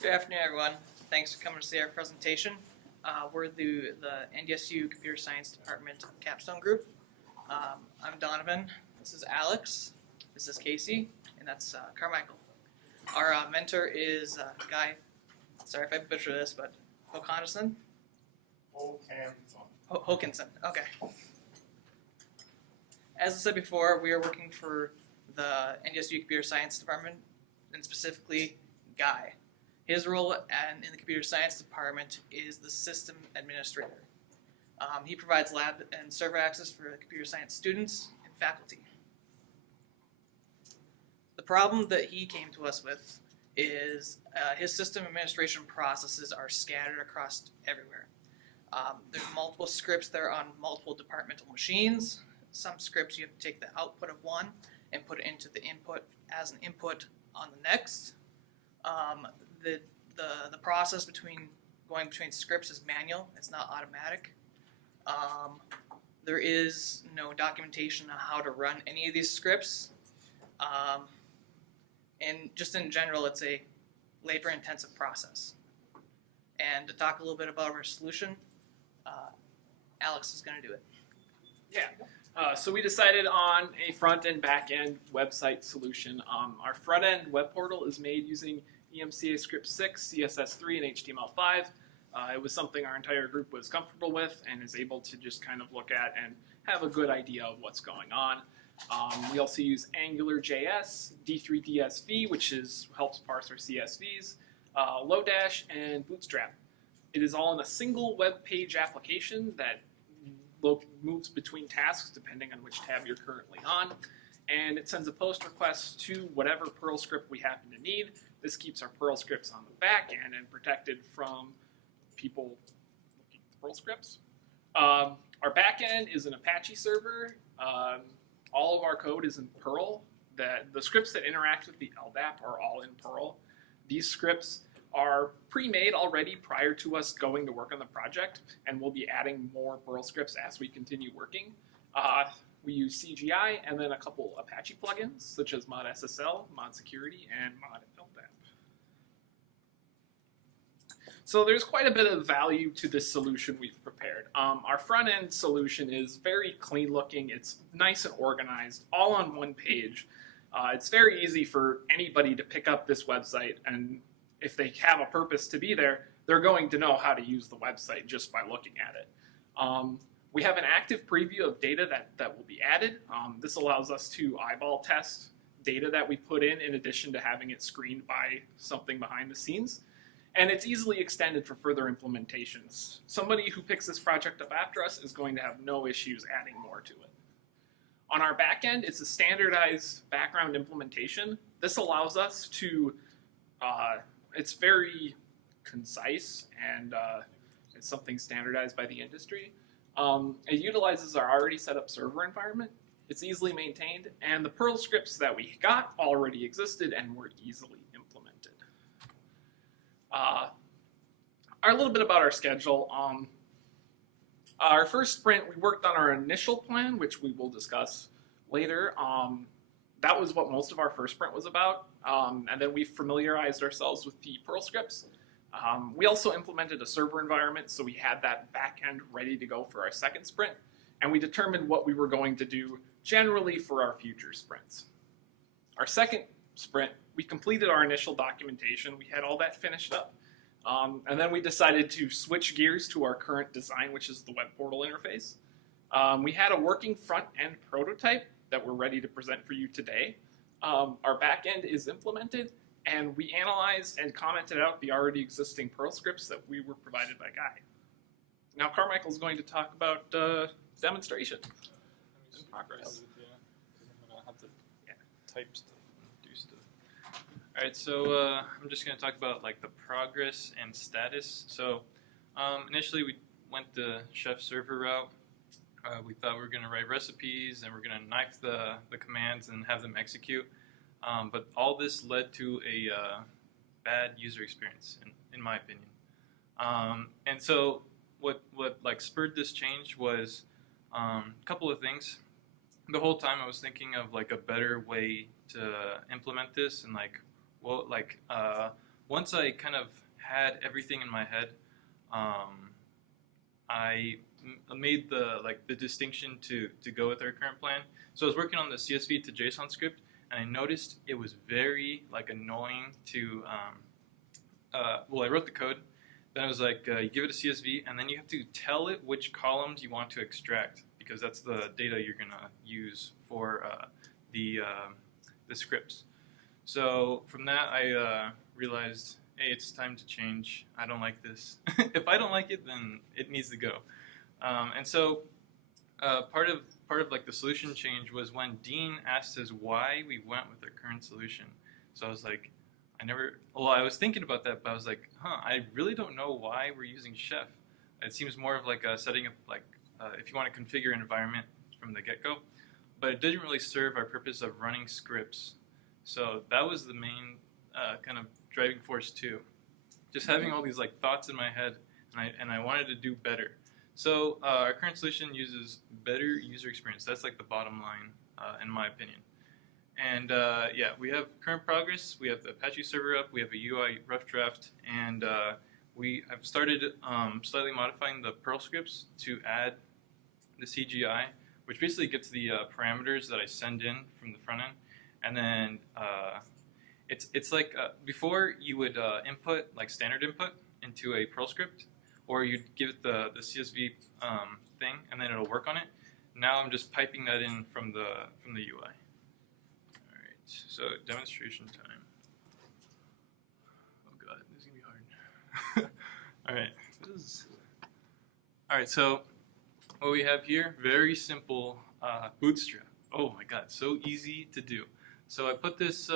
Good afternoon, everyone. Thanks for coming to see our presentation. We're the NDSU Computer Science Department Capstone Group. I'm Donovan. This is Alex. This is Casey, and that's Carmichael. Our mentor is Guy. Sorry if I butcher this, but Hokanson. Hokanson. Okay. As I said before, we are working for the NDSU Computer Science Department, and specifically Guy. His role in the computer science department is the system administrator. He provides lab and server access for computer science students and faculty. The problem that he came to us with is his system administration processes are scattered across everywhere. There's multiple scripts that are on multiple departmental machines. Some scripts you have to take the output of one and put it into the input as an input on the next. The process going between scripts is manual. It's not automatic. There is no documentation on how to run any of these scripts. And just in general, it's a labor-intensive process. And to talk a little bit about our solution, Alex is going to do it. Yeah. So we decided on a front-end, back-end website solution. Our front-end web portal is made using EMCA Script 6, CSS3, and HTML5. It was something our entire group was comfortable with and is able to just kind of look at and have a good idea of what's going on. We also use AngularJS, D3DSV, which helps parse our CSVs, Lodash, and Bootstrap. It is all in a single web page application that moves between tasks depending on which tab you're currently on, and it sends a post request to whatever Perl script we happen to need. This keeps our Perl scripts on the back end and protected from people looking at the Perl scripts. Our back end is an Apache server. All of our code is in Perl. The scripts that interact with the LDAP are all in Perl. These scripts are pre-made already prior to us going to work on the project, and we'll be adding more Perl scripts as we continue working. We use CGI and then a couple Apache plugins, such as Mod SSL, Mod Security, and Mod LDAP. So there's quite a bit of value to this solution we've prepared. Our front-end solution is very clean looking. It's nice and organized, all on one page. It's very easy for anybody to pick up this website, and if they have a purpose to be there, they're going to know how to use the website just by looking at it. We have an active preview of data that will be added. This allows us to eyeball test data that we put in addition to having it screened by something behind the scenes. And it's easily extended for further implementations. Somebody who picks this project up after us is going to have no issues adding more to it. On our back end, it's a standardized background implementation. This allows us to it's very concise and it's something standardized by the industry. It utilizes our already set up server environment. It's easily maintained, and the Perl scripts that we got already existed and were easily implemented. A little bit about our schedule. Our first sprint, we worked on our initial plan, which we will discuss later. That was what most of our first sprint was about, and then we familiarized ourselves with the Perl scripts. We also implemented a server environment, so we had that back end ready to go for our second sprint, and we determined what we were going to do generally for our future sprints. Our second sprint, we completed our initial documentation. We had all that finished up, and then we decided to switch gears to our current design, which is the web portal interface. We had a working front-end prototype that we're ready to present for you today. Our back end is implemented, and we analyzed and commented out the already existing Perl scripts that we were provided by Guy. Now Carmichael's going to talk about demonstration in progress. I'm gonna have to type stuff and do stuff. All right, so I'm just going to talk about like the progress and status. So initially we went the chef server route. We thought we were going to write recipes and we're going to knife the commands and have them execute. But all this led to a bad user experience, in my opinion. And so what like spurred this change was a couple of things. The whole time I was thinking of like a better way to implement this and like once I kind of had everything in my head, I made the distinction to go with our current plan. So I was working on the CSV to JSON script, and I noticed it was very annoying to. Well, I wrote the code. Then I was like, you give it a CSV, and then you have to tell it which columns you want to extract, because that's the data you're gonna use for the scripts. So from that, I realized, hey, it's time to change. I don't like this. If I don't like it, then it needs to go. And so part of like the solution change was when Dean asked us why we went with our current solution. So I was like, I was thinking about that, but I was like, I really don't know why we're using Chef. It seems more of like setting up if you want to configure an environment from the get-go, but it didn't really serve our purpose of running scripts. So that was the main kind of driving force too. Just having all these thoughts in my head, and I wanted to do better. So our current solution uses better user experience. That's the bottom line, in my opinion. And yeah, we have current progress. We have the Apache server up. We have a UI rough draft, and we have started slightly modifying the Perl scripts to add the CGI, which basically gets the parameters that I send in from the front end. And then it's like before you would input standard input into a Perl script, or you'd give it the CSV thing, and then it'll work on it. Now I'm just piping that in from the UI. All right, so demonstration time. Oh god, this is gonna be hard. All right, all right. So what we have here, very simple bootstrap. Oh my god, so easy to do. So I put this,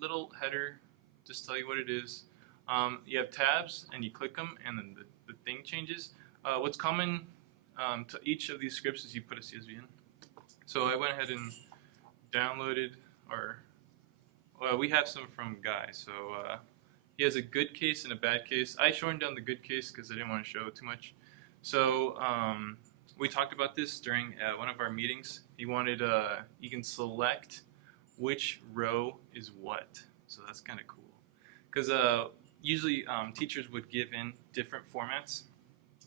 little header, just tell you what it is. You have tabs, and you click them, and then the thing changes. What's common to each of these scripts is you put a CSV in. So I went ahead and downloaded, we have some from Guy. So he has a good case and a bad case. I shortened down the good case because I didn't want to show too much. So we talked about this during one of our meetings. He wanted, you can select which row is what. So that's kind of cool. Because usually teachers would give in different formats.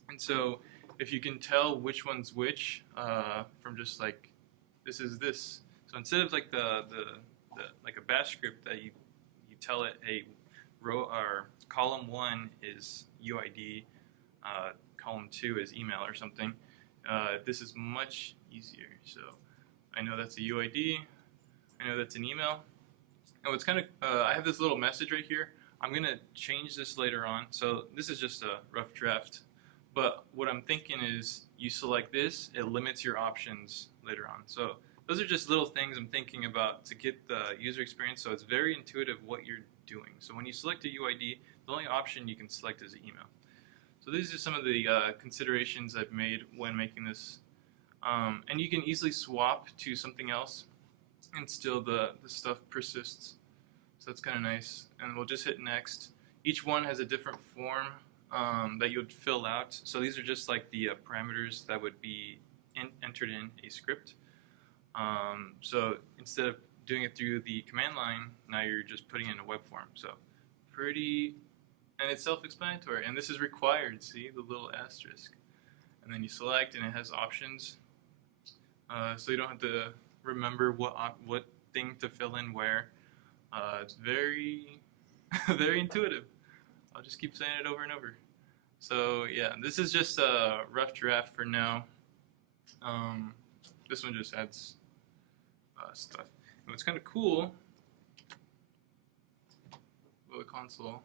And so if you can tell which one's which from just this is this. So instead of a bash script that you tell it, hey, row or column 1 is UID, column 2 is email or something, this is much easier. So I know that's a UID, I know that's an email. And what's kind of, I have this little message right here. I'm going to change this later on. So this is just a rough draft. But what I'm thinking is you select this, it limits your options later on. So those are just little things I'm thinking about to get the user experience, so it's very intuitive what you're doing. So when you select a UID, the only option you can select is email. So these are some of the considerations I've made when making this. And you can easily swap to something else, and still the stuff persists. So that's kind of nice. And we'll just hit next. Each one has a different form that you would fill out. So these are just the parameters that would be entered in a script. So instead of doing it through the command line, now you're just putting it in a web form. So pretty, and it's self-explanatory. And this is required, see, the little asterisk. And then you select, and it has options. So you don't have to remember what thing to fill in where. It's very, very intuitive. I'll just keep saying it over and over. So yeah, this is just a rough draft for now. This one just adds stuff. And what's kind of cool, the console.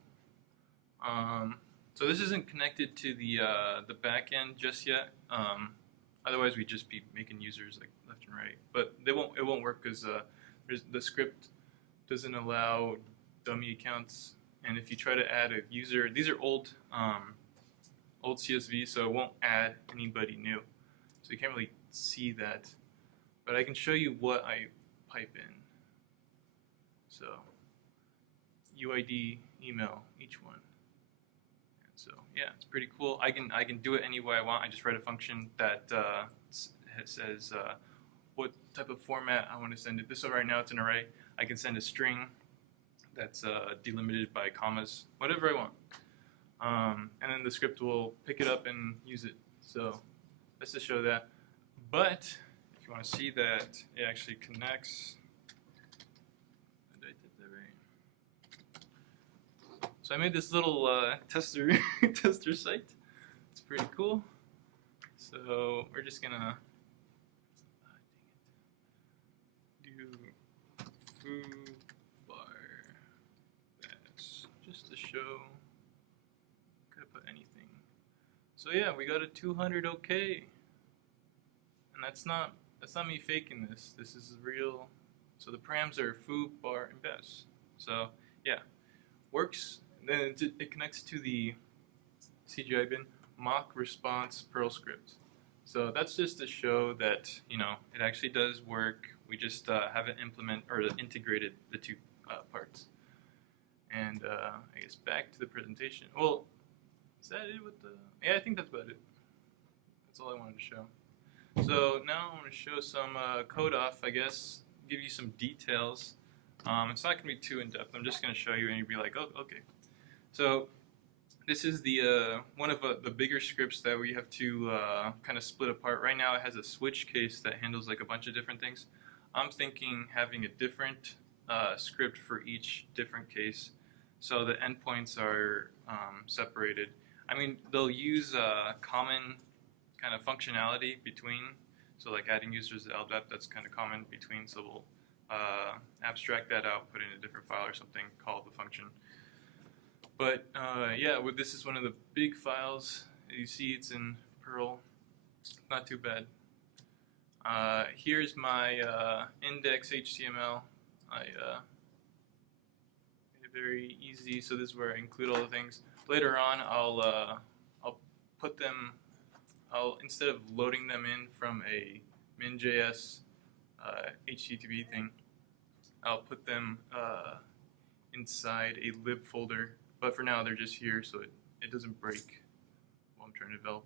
So this isn't connected to the back end just yet. Otherwise, we'd just be making users left and right. But it won't work because the script doesn't allow dummy accounts. And if you try to add a user, these are old CSV, so it won't add anybody new. So you can't really see that. But I can show you what I pipe in. So UID, email, each one. And so yeah, it's pretty cool. I can do it any way I want. I just write a function that says what type of format I want to send it. This one right now it's an array. I can send a string that's delimited by commas, whatever I want. And then the script will pick it up and use it. So that's to show that. But if you want to see that it actually connects, did I did that right? So I made this little tester tester site. It's pretty cool. So we're just gonna do food bar. That's just to show. Could put anything. So yeah, we got a 200 OK, and that's not me faking this. This is real. So the params are foo, bar, and bes. So yeah, works. Then it connects to the CGI bin mock response Perl script. So that's just to show that it actually does work. We just haven't integrated the two parts. And I guess back to the presentation. Well, is that it with the? Yeah, I think that's about it. That's all I wanted to show. So now I'm going to show some code off. I guess give you some details. It's not going to be too in depth. I'm just going to show you, and you'll be like, oh, okay. So this is the one of the bigger scripts that we have to kind of split apart. Right now, it has a switch case that handles like a bunch of different things. I'm thinking having a different script for each different case, so the endpoints are separated. I mean, they'll use common kind of functionality between, so like adding users to LDAP, that's kind of common between, so we'll abstract that out, put it in a different file or something called the function. But yeah, this is one of the big files. You see it's in Perl, not too bad. Here's my index HTML. I made it very easy, so this is where I include all the things. Later on, I'll put them. Instead of loading them in from a min.js HTTP thing, I'll put them inside a lib folder. But for now, they're just here, so it doesn't break while I'm trying to develop.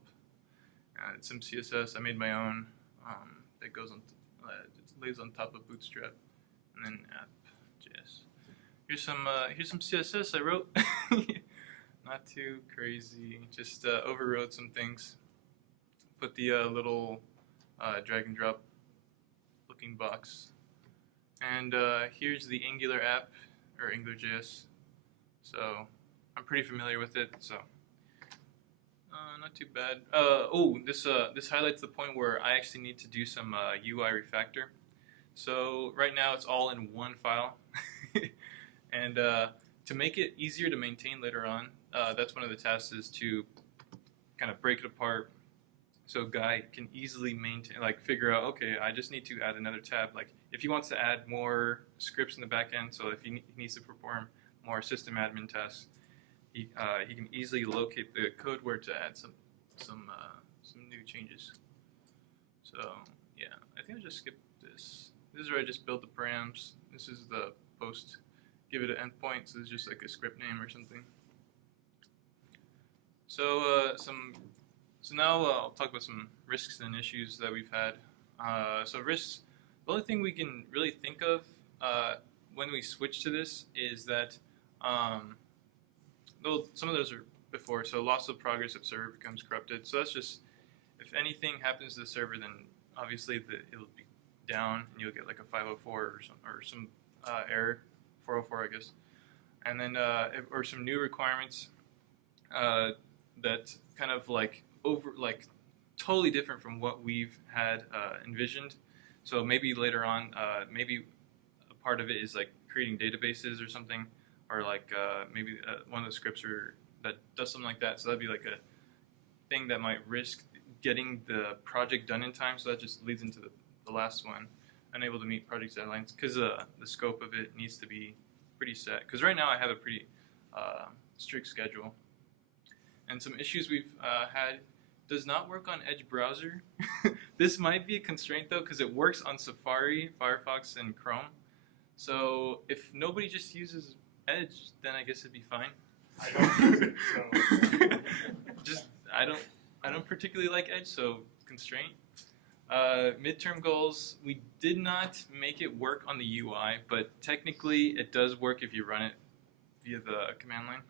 It's some CSS. I made my own that goes on. It lays on top of Bootstrap, and then app.js. Here's some CSS I wrote. Not too crazy. Just overrode some things. Put the little drag and drop looking box. And here's the Angular app or AngularJS. So I'm pretty familiar with it. So not too bad. This highlights the point where I actually need to do some UI refactor. So right now it's all in one file. And to make it easier to maintain later on, that's one of the tasks is to kind of break it apart so Guy can easily maintain, like figure out, okay, I just need to add another tab. Like if he wants to add more scripts in the back end, so if he needs to perform more system admin tasks, he can easily locate the code where to add some new changes. So yeah, I think I'll just skip this. This is where I just build the params. This is the post. Give it an endpoint, so it's just like a script name or something. So So now I'll talk about some risks and issues that we've had. So risks, the only thing we can really think of when we switch to this is that, though some of those are before, so loss of progress if server becomes corrupted. So that's just, if anything happens to the server, then obviously it'll be down and you'll get like a 504 or some error, 404 I guess. And then, or some new requirements that kind of like totally different from what we've had envisioned. So maybe later on, maybe a part of it is like creating databases or something, or like maybe one of the scripts that does something like that. So that'd be like a thing that might risk getting the project done in time. So that just leads into the last one, unable to meet project deadlines, because the scope of it needs to be pretty set. Because right now I have a pretty strict schedule. And some issues we've had, does not work on Edge browser. This might be a constraint though, because it works on Safari, Firefox, and Chrome. So if nobody just uses Edge, then I guess it'd be fine. I don't think so. I don't particularly like Edge, so constraint. Midterm goals, we did not make it work on the UI, but technically it does work if you run it via the command line.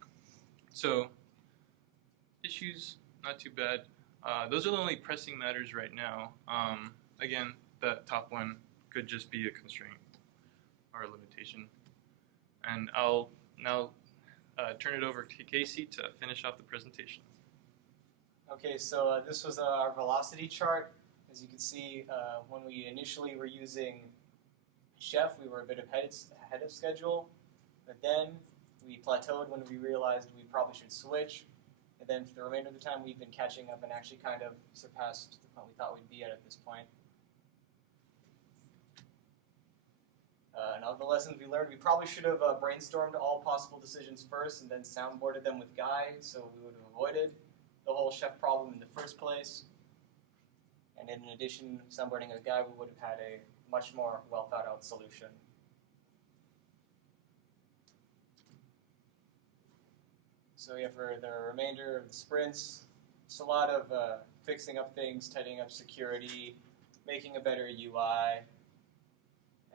So, issues, not too bad. Those are the only pressing matters right now. Again, that top one could just be a constraint or a limitation. And I'll now turn it over to Casey to finish off the presentation. Okay, so this was our velocity chart. As you can see, when we initially were using Chef, we were a bit ahead of schedule. But then we plateaued when we realized we probably should switch. And then for the remainder of the time, we've been catching up and actually kind of surpassed the point we thought we'd be at this point. And all the lessons we learned, we probably should have brainstormed all possible decisions first and then soundboarded them with Guy, so we would have avoided the whole Chef problem in the first place. And in addition, soundboarding with Guy, we would have had a much more well thought out solution. So yeah, for the remainder of the sprints, it's a lot of fixing up things, tidying up security, making a better UI.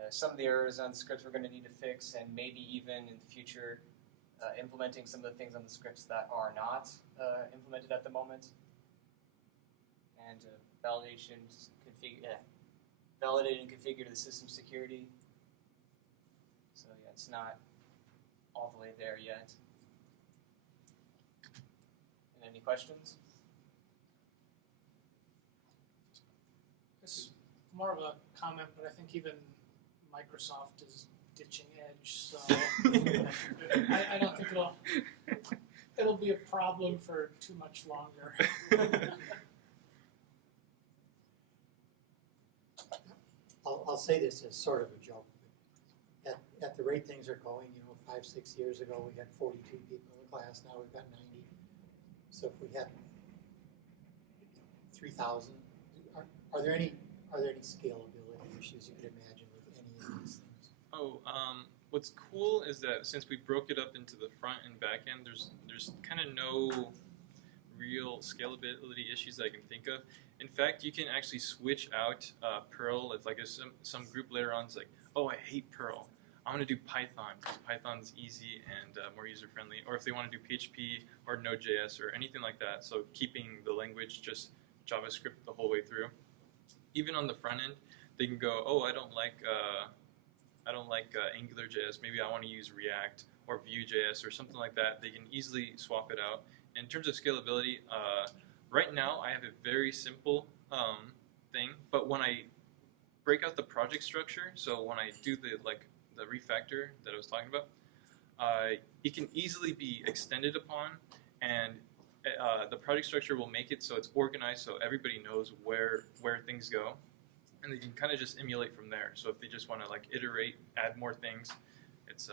Some of the errors on the scripts we're going to need to fix, and maybe even in the future implementing some of the things on the scripts that are not implemented at the moment. And validate and configure the system security. So yeah, it's not all the way there yet. And any questions? This is more of a comment, but I think even Microsoft is ditching Edge, so I don't think it'll be a problem for too much longer. I'll say this as sort of a joke. At the rate things are going, 5-6 years ago we had 42 people in the class. Now we've got 90. So if we had 3,000, are there any scalability issues you could imagine with any of these things? What's cool is that since we broke it up into the front and back end, there's kind of no real scalability issues that I can think of. In fact, you can actually switch out Perl if some group later on is like, oh, I hate Perl. I'm going to do Python because Python's easy and more user-friendly. Or if they want to do PHP or Node.js or anything like that, so keeping the language just JavaScript the whole way through. Even on the front end, they can go, oh, I don't like AngularJS. Maybe I want to use React or Vue.js or something like that. They can easily swap it out. In terms of scalability, right now I have a very simple thing, but when I break out the project structure, so when I do the refactor that I was talking about, it can easily be extended upon, and the project structure will make it so it's organized so everybody knows where things go, and they can kind of just emulate from there. So if they just want to iterate, add more things, it's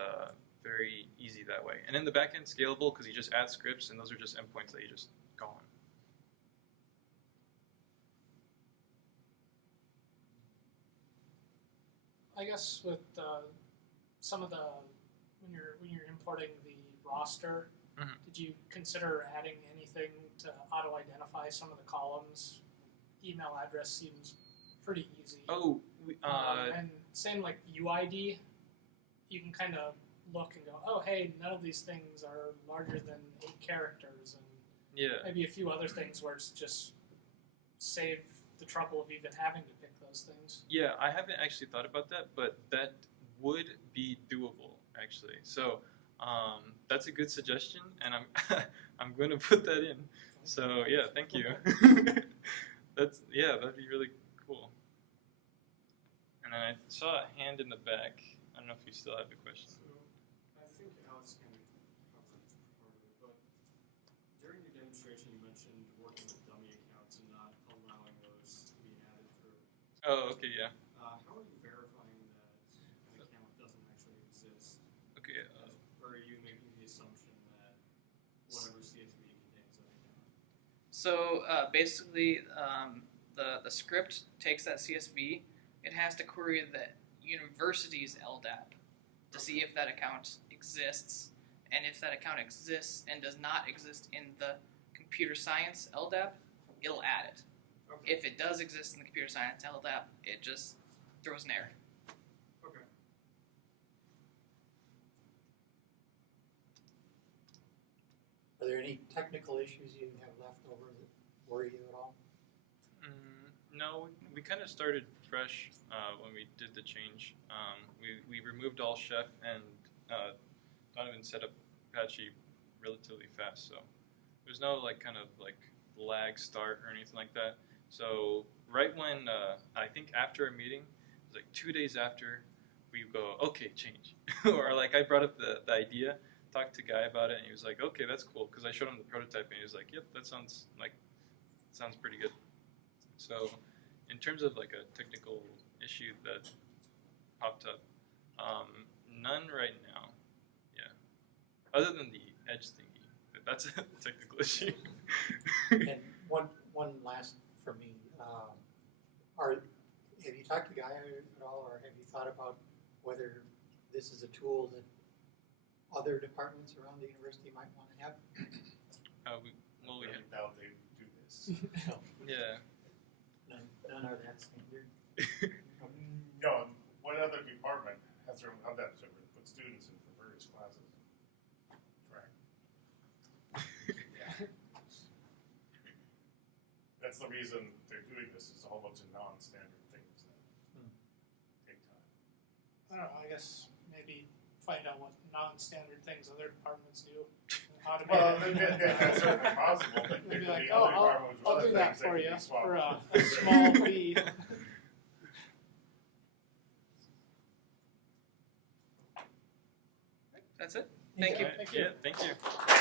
very easy that way. And in the backend, scalable because you just add scripts, and those are just endpoints that you just go on. I guess with some of the when you're importing the roster, did you consider adding anything to auto-identify some of the columns? Email address seems pretty easy. Oh, and same like UID, you can kind of look and go, oh hey, none of these things are larger than 8 characters, and yeah. maybe a few other things where it's just save the trouble of even having to pick those things. Yeah, I haven't actually thought about that, but that would be doable actually. So that's a good suggestion, and I'm going to put that in. So yeah, thank you. That'd be really cool. And then I saw a hand in the back. I don't know if you still have the question. So I think Alex kind of covered part of it, but during your demonstration you mentioned working with dummy accounts and not allowing those to be added through. Oh, okay, yeah. How are you verifying that an account doesn't actually exist? Okay. Or are you making the assumption that whatever CSV contains that account? So basically, the script takes that CSV. It has to query the university's LDAP to see if that account exists, and if that account exists and does not exist in the computer science LDAP, it'll add it. Okay. If it does exist in the computer science LDAP, it just throws an error. Okay. Are there any technical issues you have left over that worry you at all? No, we kind of started fresh when we did the change. We removed all Chef and Donovan set up Apache relatively fast, so there's no like kind of like lag start or anything like that. So right when I think after a meeting, it was like 2 days after, we go, okay, change. Or like I brought up the idea, talked to Guy about it, and he was like, okay, that's cool, because I showed him the prototype, and he was like, yep, that sounds pretty good. So in terms of like a technical issue that popped up, none right now. Yeah, other than the edge thingy, but that's a technical issue. And one last for me, have you talked to Guy at all, or have you thought about whether this is a tool that other departments around the university might want to have? We Really had, doubt they do this. No, yeah. none are that standard. No, what other department has their own LDAP server to put students in for various classes? Right. Yeah. That's the reason they're doing this, is a whole bunch of non-standard things that take time. I don't know, I guess maybe find out what non-standard things other departments do. And automate it. That's certainly possible, but They'd be there could like, be oh, other departments with I'll other do that things for could you be swapped. for a small fee. That's it. Thank you. Thank you. Yeah, thank you.